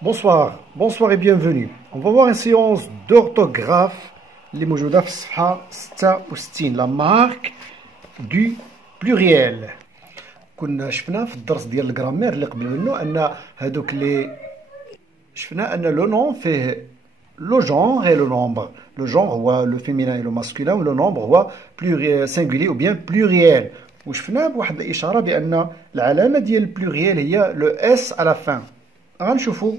Bonsoir, bonsoir et bienvenue. On va voir une séance d'orthographe اللي موجودة في الصفحة 66 la marque du pluriel. كنا شفنا في الدرس ديال الجرامير اللي قبل منه ان هذوك اللي شفنا ان لو نون فيه لو جونغ et le nombre. Le genre هو le féminin et le masculin و le nombre هو singulier ou bien pluriel. وشفنا بواحد الإشارة بأن العلامة ديال البلوريال هي لو اس à la fin. غنشوفوا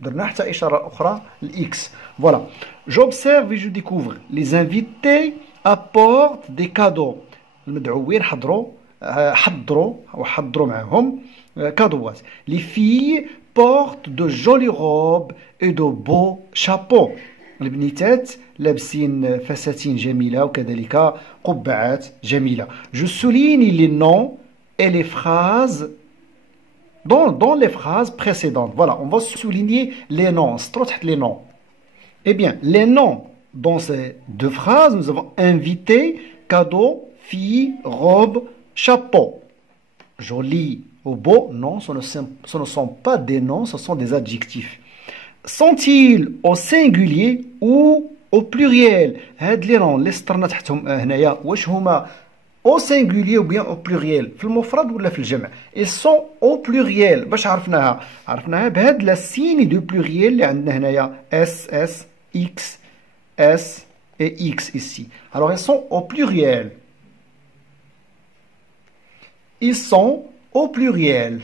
درنا حتى إشارة أخرى الإكس. Voilà. J'observe et je découvre. Les invités apportent des cadeaux. المدعوين حضروا معهم كادوات. Les filles portent de jolies robes et de beaux chapeaux. البنيتات لابسين فساتين جميلة وكذلك قبعات جميلة. Je souligne les noms et les phrases dans les phrases précédentes. Voilà, on va souligner les noms. Les noms. Eh bien, les noms dans ces deux phrases, nous avons invité, cadeau, fille, robe, chapeau. Joli ou beau, non, ce ne sont pas des noms, ce sont des adjectifs. Sont-ils au singulier ou au pluriel? هاد لي نون اللي سطرنا تحتهم هنايا واش هما au singulier ou bien au pluriel في المفرد ولا في الجمع؟ ils sont au pluriel. باش عرفناها بهاد لا سيني دو pluriel اللي عندنا هنايا s x s et x ici. Alors ils sont au pluriel. Ils sont au pluriel.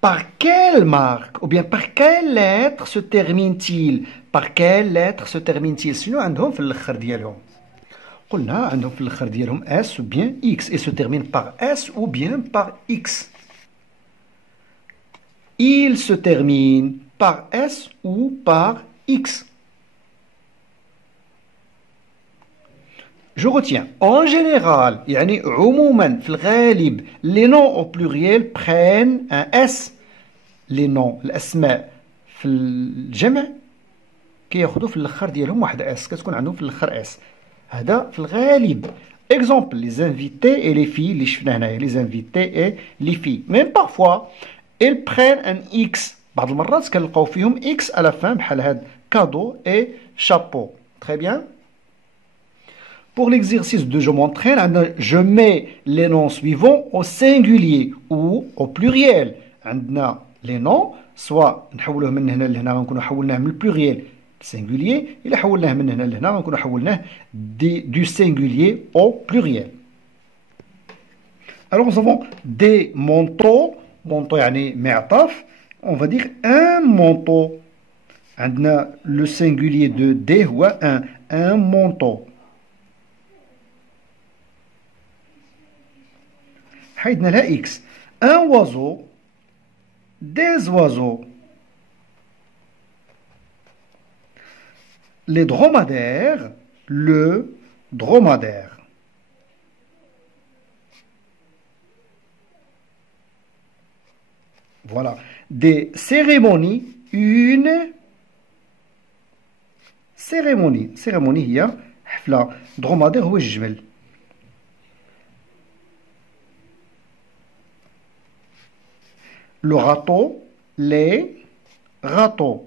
Par quelle marque ou bien par quelle lettre se termine-t-il? Par quelle lettre se termine-t-il? Sinon, عندهم في الآخر ديالهم. قلنا عندهم في الآخر ديالهم S ou bien X et se termine par S ou bien par X. Il se termine par S ou par X. Je retiens. En général, يعني عموما في الغالب les noms au pluriel prennent un S. Les noms الأسماء في الجمع كياخذوا في الاخر ديالهم واحد اس كتكون عندهم في الاخر اس. هذا في الغالب. Exemple, les invités et les filles اللي شفنا هنايا les invités et les filles. Même parfois, ils prennent un X. بعض المرات كنلقاو فيهم X à la fin بحال هاد cadeau et chapeau. Très bien. Pour l'exercice de je m'entraîne, je mets les noms suivants au singulier ou au pluriel. عندنا les noms soit نحولوه من هنا لهنا غنكونوا حولناه من البلوريال singulier. إلا حولناه من هنا لهنا غنكونوا حولناه du singulier au pluriel. Alors nous avons des manteaux. manteau يعني معطف. On va dire un manteau. عندنا le singulier de des هو un manteau. حيدنا لها x. Un oiseau. Des oiseaux. Les dromadaires, le dromadaire. Voilà. Des cérémonies, une cérémonie. Cérémonie هي حفلة. dromadaire هو الجمل. Le râteau, les râteaux.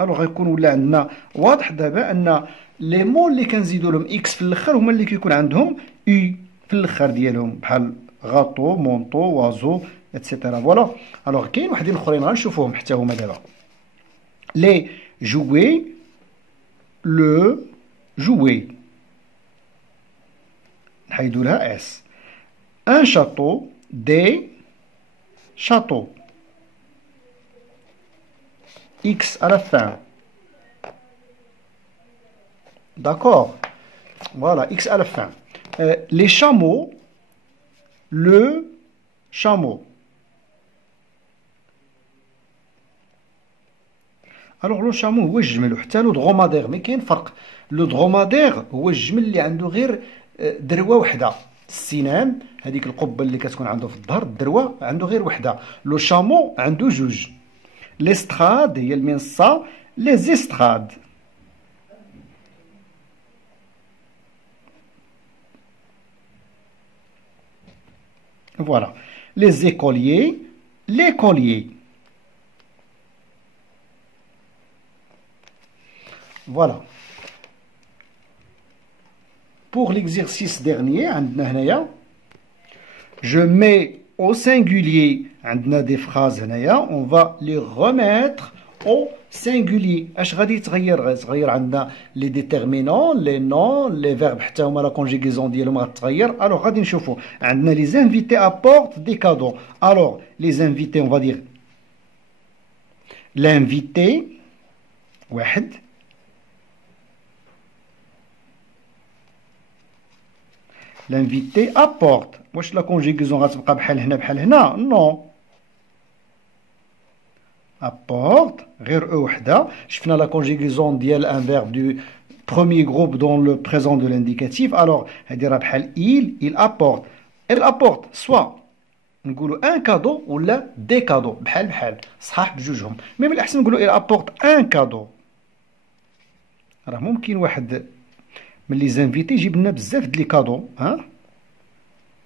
الوغ غيكون ولا عندنا واضح دابا ان لي مو اللي كنزيدو لهم اكس في الاخر هما اللي كيكون عندهم اي في الاخر ديالهم بحال غاطو مونطو وازو اتسيتيرا. فوالا. الوغ كاين وحدين اخرين غنشوفوهم حتى هما دابا. لي جوي لو جوي نحيدو لها اس. ان شاطو دي شاطو. X à la fin. D'accord. Voilà, X à la fin. Les chameaux, le chameau. Alors le chameau هو الجمل وحتى لو dromadaire مي كاين فرق. لو dromadaire هو الجمل اللي عنده غير دروة وحدة. السنام هذيك القبة اللي كتكون عنده في الظهر الدروة عنده غير وحدة. لو شامو عنده جوج. L'estrade هي المنصة. Les estrades. Voilà. Les écoliers, l'écolier. Voilà. Pour l'exercice dernier, je mets au singulier des phrases, on va les remettre au singulier. اش غادي يتغير عندنا les déterminants, les noms, les verbes حتى هما la conjugaison ديالهم غتغير. Alors غادي نشوفوا عندنا les invités apportent des cadeaux. Alors les invités, on va dire l'invité واحد. L'invité apporte. واش la conjugaison غتبقى بحال هنا non. Apporte غير او وحده. شفنا la conjugaison ديال un verbe du premier groupe dans le présent de l'indicatif. Alors هادي راه بحال il apporte. Elle apporte soit نقولوا un cadeau ولا des cadeaux بحال صحاح بجوجهم. مي من الأحسن نقولوا il apporte un cadeau. راه ممكن واحد من لي زانفيتي يجيب لنا بزاف د لي كادو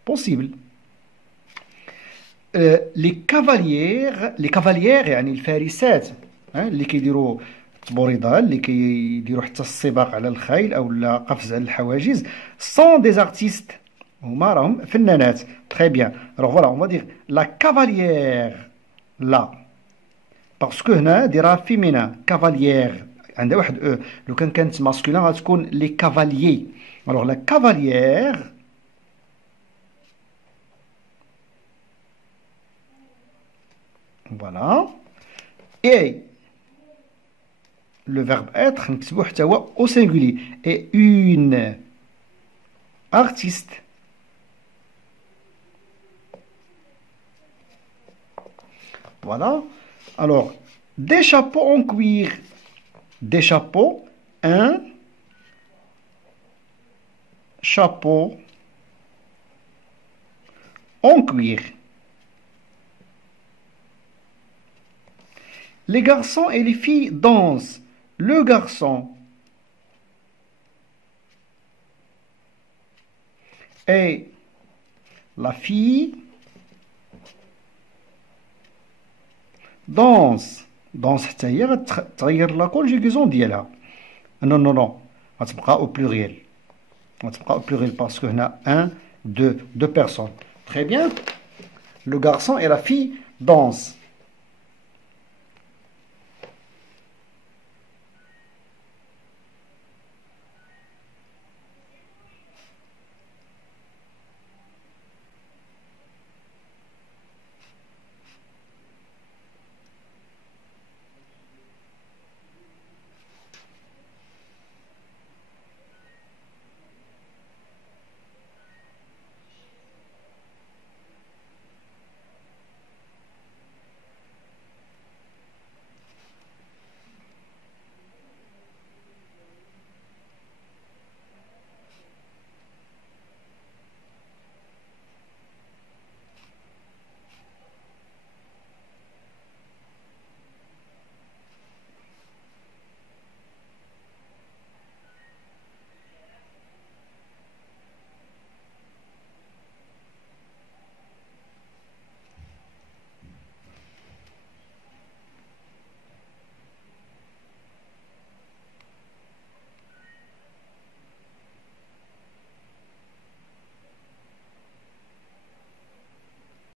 بوسيبل. لي كافاليير يعني الفارسات اللي كيديروا تبوريضه اللي كيديروا حتى السباق على الخيل او لا قفز على الحواجز سون دي زارتيست هما راهم فنانات. تري بيان. alors voilà on va dire la cavalière là parce que هنا ديرها فيمينا cavalière عندها واحد او. لو كانت ماسكولين غتكون لي كافاليي. alors la cavalière voilà et le verbe être نكتبوه حتى هو au singulier et une artiste voilà. alors des chapeaux en cuir. Des chapeaux, un chapeau en cuir. Les garçons et les filles dansent. Le garçon et la fille dansent. دونس حتى هي غتغير لا كونجيغيزون ديالها. نو غتبقى او بلوريال. parce que هنا deux personnes. Très bien. Le garçon et la fille dansent.